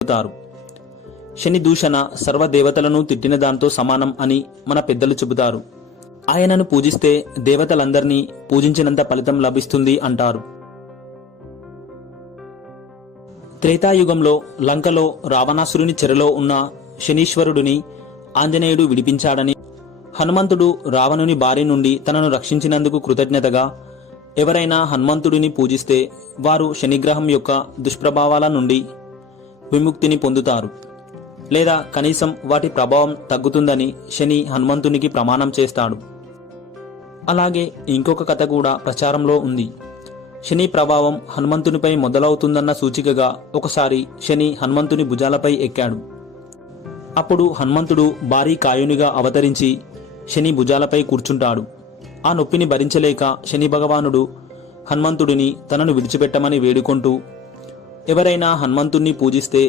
చెబుతారు. శని దూషణ సర్వదేవతలను తిట్టిన దాంతో సమానం అని మన పెద్దలు చెబుతారు. ఆయనను పూజిస్తే దేవతలందరినీ పూజించినంత ఫలితం లభిస్తుంది అంటారు. త్రేతాయుగంలో లంకలో రావణాసురుని చెరలో ఉన్న శనీశ్వరుడిని ఆంజనేయుడు విడిపించాడని, హనుమంతుడు రావణుని బారి నుండి తనను రక్షించినందుకు కృతజ్ఞతగా ఎవరైనా హనుమంతుడిని పూజిస్తే వారు శనిగ్రహం యొక్క దుష్ప్రభావాల నుండి విముక్తిని పొందుతారు, లేదా కనీసం వాటి ప్రభావం తగ్గుతుందని శని హనుమంతునికి ప్రమాణం చేస్తాడు. అలాగే ఇంకొక కథ కూడా ప్రచారంలో ఉంది. శని ప్రభావం హనుమంతునిపై మొదలవుతుందన్న సూచికగా ఒకసారి శని హనుమంతుని భుజాలపై ఎక్కాడు. అప్పుడు హనుమంతుడు భారీ కాయునిగా అవతరించి శని భుజాలపై కూర్చుంటాడు. ఆ నొప్పిని భరించలేక శని భగవానుడు హనుమంతుడిని తనను విడిచిపెట్టమని వేడుకుంటూ, ఎవరైనా హనుమంతుణ్ణి పూజిస్తే